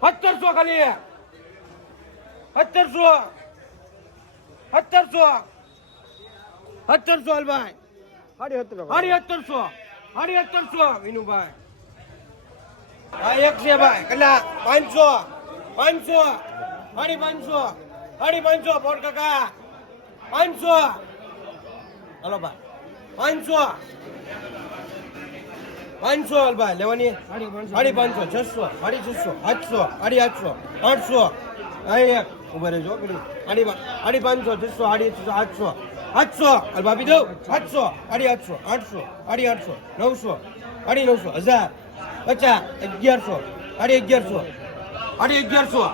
1700 ખાલી 1700 ભાઈ 1700 વિનુભાઈ આ એક છે ભાઈ કેટલા 500 550 પોટ કાકા 500 હાલો ભાઈ 500 ભાઈ લેવાની 550 600 600 700 800 800 ઉભા રહેજો પેલી 550 600 800 800 ભાભી દઉં 800 800 800 900 900 1000 50 1100 1100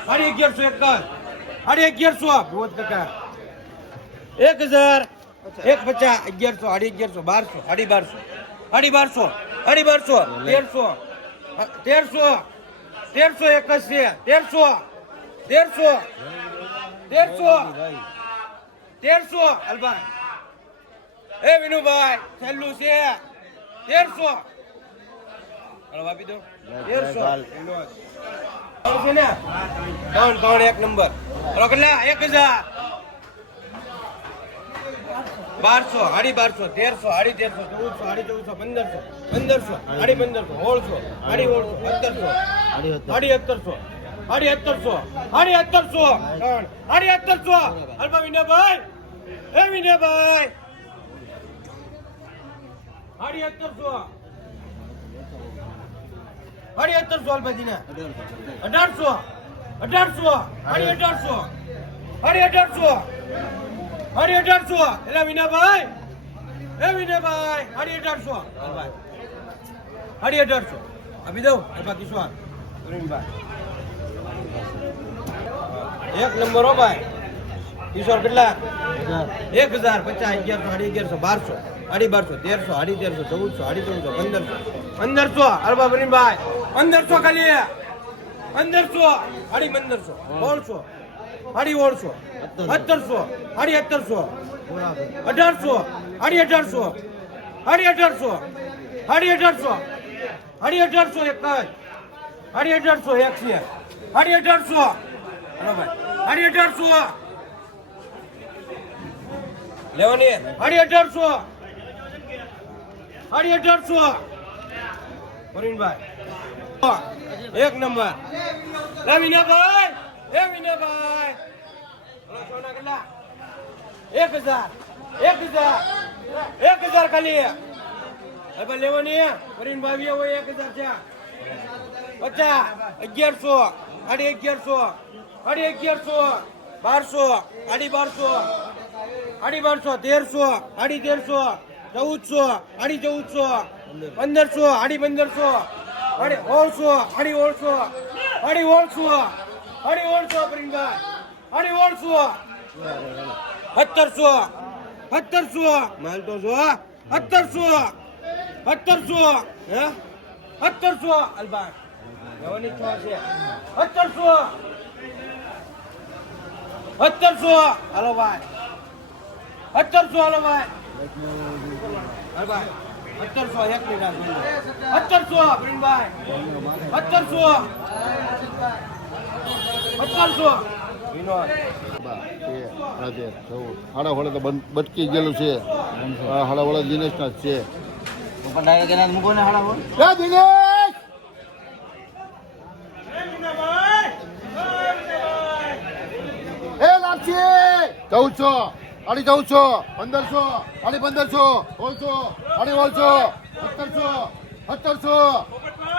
1100 એક 1100 बहुत કાકા 1000 150 1100 1200 1200 1300 અલભાઈ એ વિનુભાઈ છેલ્લું છે 1300 હાલો આપી દો 1300 છે ને ત્રણ એક નંબર હાલો કેટલા 1000 1200 1300 1400 1500 અલ્પા વિનયભાઈ એ વિનયભાઈ 1700 અલ્પાજીના 1800 એલા વિનાભાઈ એ વિનાભાઈ 1800 આપી દઉં અલ્પા કિશોર એક નંબર હો ભાઈ કિશોર કેટલા 1000 50 1100 1100 1200 1300 1500 અરબા બરીનભાઈ 1500 ખાલી 1500 1500 1700 1700 1800 1800 એક 1800 એક છે 1800 હાલો ભાઈ 1800 લેવાની 1800 પ્રવીણભાઈ એક નંબર લે વિનયભાઈ એ વિનયભાઈ હાલો સોના કેટલા 1000 ખાલી હવે લેવાની પ્રવીણભાઈ હોય 1000 છે 50 1100 1100 1200 1200 1300 1400 1400 1500 1800 પ્રવીણભાઈ 1700 માલ તો જો 1700 હે 1700 અલબા લેવાની છો છે 1700 હાલો ભાઈ 1700 હાલો ભાઈ અલબા 1700 એક મિનિટ 1700 પ્રવીણભાઈ 1700 વિનોદ હાડા વડે તો બટકી ગયેલું છે હાડા વડે દિનેશ ના છે દિનેશ 1400 1400 1500 1500 1600 1700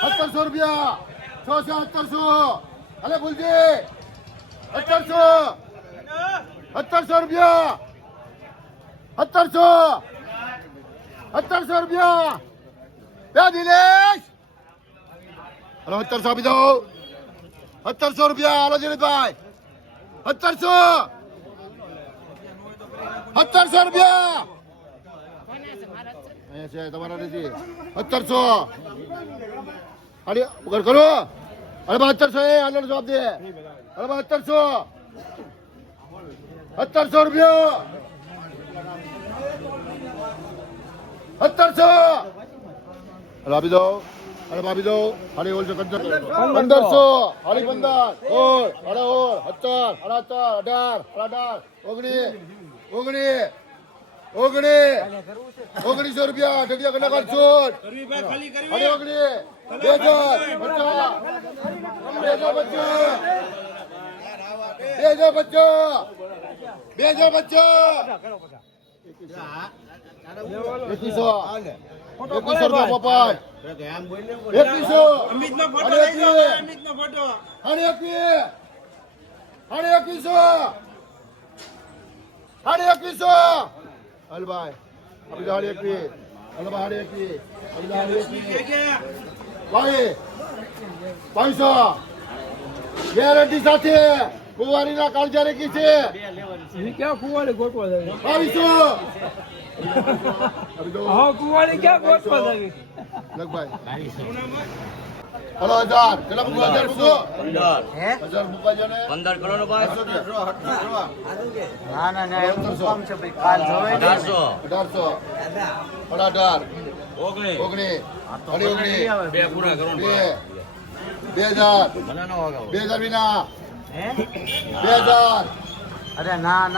1700 રૂપિયા 1700 અલે ભૂલજી 1700 રૂપિયા 1700 રૂપિયા બે દિનેશ હલો 1700 આપી દો 1700 રૂપિયા હાલો દિનેશભાઈ 1700 રૂપિયા અહીંયા છે તમારા નથી 1700 અરે ઉગર કરો અરે 1700 એ હાલો જવાબ દે અરે 1700 રૂપિયા 1700 હાલો આપી દો અરે ભાભી દો હાડી હોલ છે 1500 હાડી 15 ઓર અરે ઓર 17 18 1900 રૂપિયા ઢગિયા કના કરશો કરવીભાઈ ખાલી કરવી હાડી ઓગણી 2100 રૂપિયા પોપાટ 2100 અમિતનો ફોટો લઈ જાઓ અમિતનો ફોટો હાડી 2100 હલભાઈ અભી હાડી 21 હલભાઈ હાડી 21 ભાઈ 500 ગેરંટી સાથે કુંવારીના કાળજા રેખી છે ક્યાં કુવાડી ગોઠવા જાવી 2200 હા કુવાડી ક્યાં ગોઠવા જાવી લગભાઈ હલો 1000 કેટલા મૂકો 1000 મૂકો 1000 મૂકા જો ને 15 કરો ને ભાઈ 1800 ના એવું કામ છે ભાઈ કાલ જોવે 1800 18 ઓગણી 19 બે પૂરા કરો ને 2000 મને ન વાગાવો 2000 વિના હે 2000 અરે ના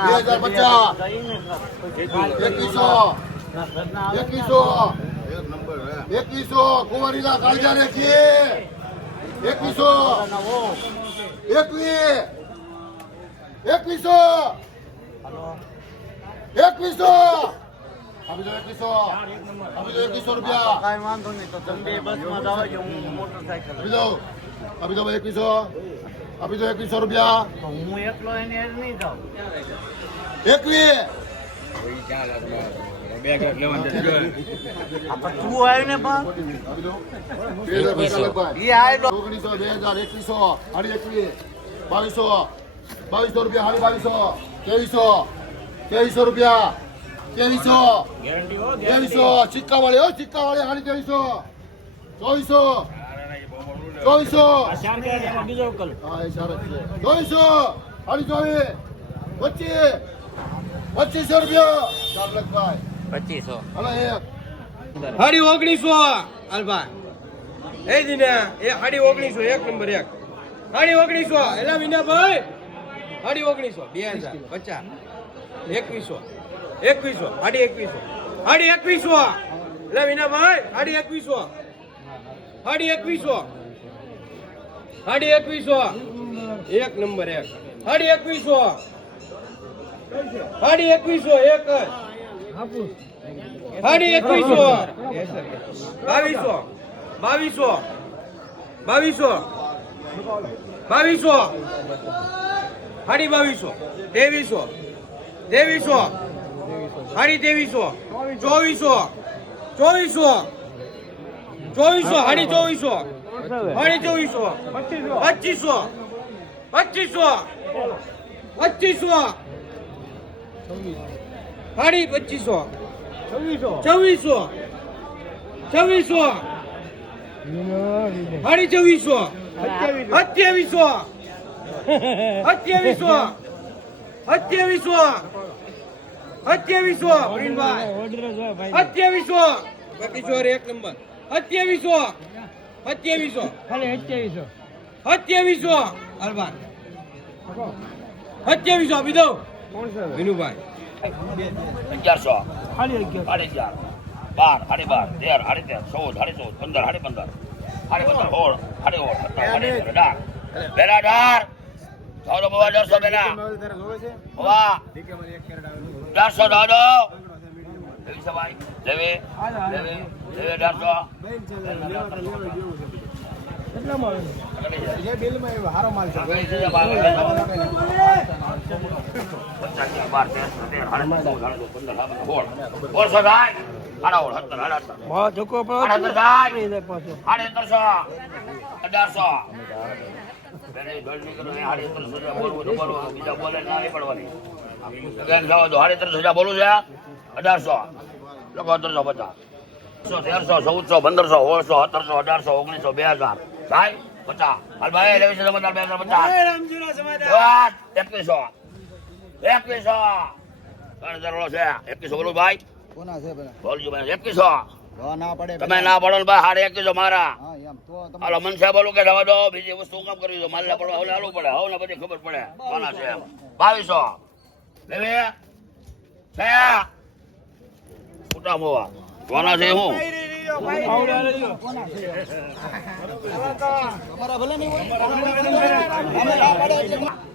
2100 કુંવારીના કાળજા રેખી 2100 આપી દો 2100 રૂપિયા કાઈ વાંધો નહીં તો તમે બસમાં જાવ કે હું મોટરસાઇકલ આપી દો 2100 રૂપિયા તો હું એકલો એની હેર નહીં જાઉં 21 આ પણ તું આવ્યો ને પણ ઈ આયલો 1900 2000 2100 હાડી 21 2200 રૂપિયા હાડી 2200 રૂપિયા 2300 સિક્કા વાળી હાડી 2300 બીજો કલ હા એ સારો છે 2400 હાડી 2500 રૂપિયા 4 લાખ ભાઈ 2500 હલો એક હાડી 1900 અલભાઈ એ દિના એ હાડી 1900 એક નંબર એક હાડી 1900 એલા વિનાભાઈ હાડી 1900 2050 2100 હાડી 2100 એલા વિનાભાઈ હાડી 2100 એક નંબર એક હાડી 2100 હાડી 2100 એક હાડી 2100 2200 હાડી 2200 2300 હાડી 2300 2400 હાડી 2400 2500 હાડી 2500 2400 હાડી 2400 2700 પ્રિન્સભાઈ 2700 કિશોર એક નંબર 2700 ખાલી 2700 અલબાન 2700 આપી દો વિનુભાઈ 1100 ખાલી 11 12 13 15 બેલા ડાર ચાલો બાબા 1100 બેલા બાબા 1100 દાદો લેવી સભાઈ લેવે 1100 કેટલામાં આવે બિલમાં એવો હારો માલ છે બહુ જોકો પણ પાછો 1800 બોલું છે 1800 લોકો 1350 1300 1400 1500 1600 1700 1800 1900 2000 સાહેબ 50 હાલ ભાઈ લેવી છે તમારે 2050 2100 છે 2100 બોલું ભાઈ કોના છે પેલા બોલજો ભાઈ 2100 તમે ના પડો ને ભાઈ હારે એક કીધો મારા હા એમ તો હાલો મનસા બોલું કે જવા દો બીજી વસ્તુ કામ કરી દો માલ પડો હવે હાલવું પડે હવે ને બધી ખબર પડે કોના છે એમ 2200 લેવે છે ઉટા મોવા કોના છે હું તમારા ભલે નહીં હોય અમે ના પાડે એટલે 2100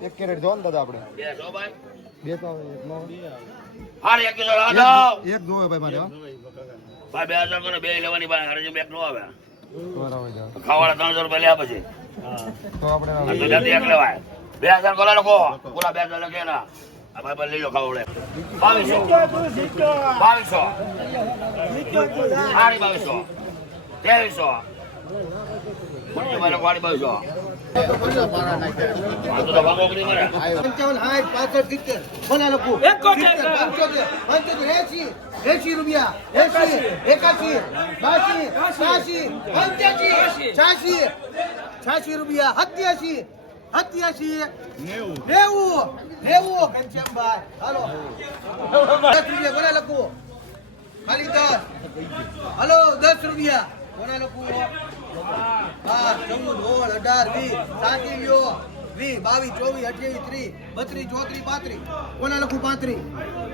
એક કેરેટ જો ને દાદા આપણે બે તો એક જોવે ભાઈ મારે ભાઈ 2000 કરો બે લેવાની ભાઈ હરજી બેક નો આવે ખાવાના 3000 રૂપિયા લ્યા પછી તો આપણે તો જલ્દી એક લેવાય 2000 કરો લોકો પૂરા 2000 લખે ના આ ભાઈ પર લઈ લો ખાવડે 2200 સાડી 2200 2300 મોટી ભાઈ લોકો સાડી 2200 તો ભાગો કરી મારે 55 60 65 70 બોલા લોકો 80 રૂપિયા 80 81 82 83 85 86 રૂપિયા 87 87 90 ઘનશ્યામભાઈ હાલો 10 રૂપિયા બોલા લોકો ખાલી 10 હાલો 10 રૂપિયા બોલા લોકો 14 18 20 22 24 28 30 32 34 35 કોના લખું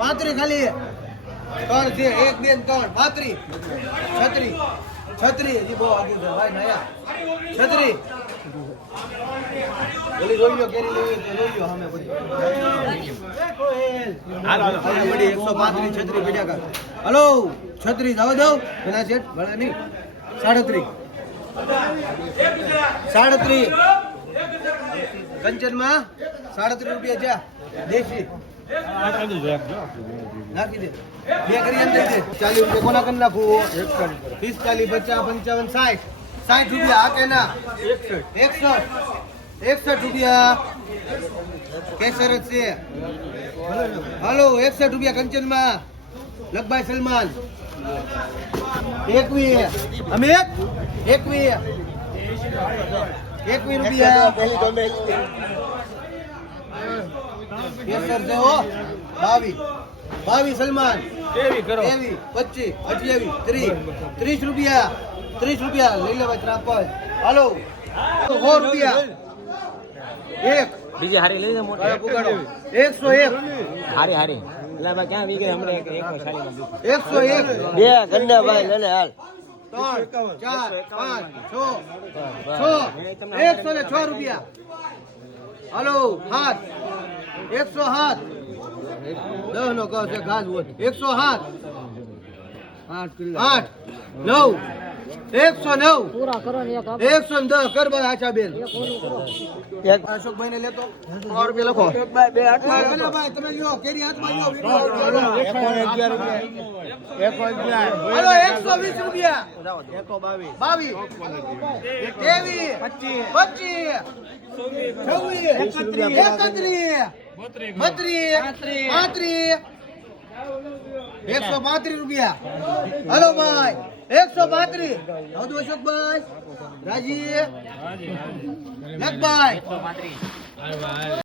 35 ખાલી 3 છે 1 2 3 35 36 હજી બહુ આગળ છે ભાઈ નયા 36 ઓલી જોઈ લો કેરી લેવી તો જોઈ લો સામે બધી હાલો બડી 135 36 પડ્યા કર હાલો 36 આવો દો પેલા સેટ ભલે નહીં 37 કંચનમાં 37 રૂપિયા છે દેશી નાખી દે બે કરી એમ દઈ દે 40 રૂપિયા કોના કરી નાખું 30 40 50 55 60 રૂપિયા આ કે ના 61 રૂપિયા કેસર જ છે હાલો 61 રૂપિયા કંચનમાં લખભાઈ સલમાન 21 અમે 21 રૂપિયા કેસર છે હો 22 સલમાન 23 25 28 30 રૂપિયા લઈ લે ભાઈ ત્રાપજ હાલો 100 રૂપિયા એક બીજી હારી લઈ લે મોટી પુગાડો 101 હારી હારી એટલે ભાઈ ક્યાં વી ગઈ હમણે એક સાલીમાં 101 બે ગંડા ભાઈ લે હાલ 3 4 5 6 106 રૂપિયા હાલો 7 107 10 નો કહો છે ઘાસ હોય 107 8 9 109 પૂરા કરો ને એક 110 કર ભાઈ આછા બેન અશોકભાઈ ને લેતો 100 રૂપિયા લખો ભાઈ તમે લ્યો કેરી હાથમાં લ્યો હાલો 120 રૂપિયા 22 135 રૂપિયા હાલો ભાઈ 135 આવજો અશોકભાઈ રાજી લખભાઈ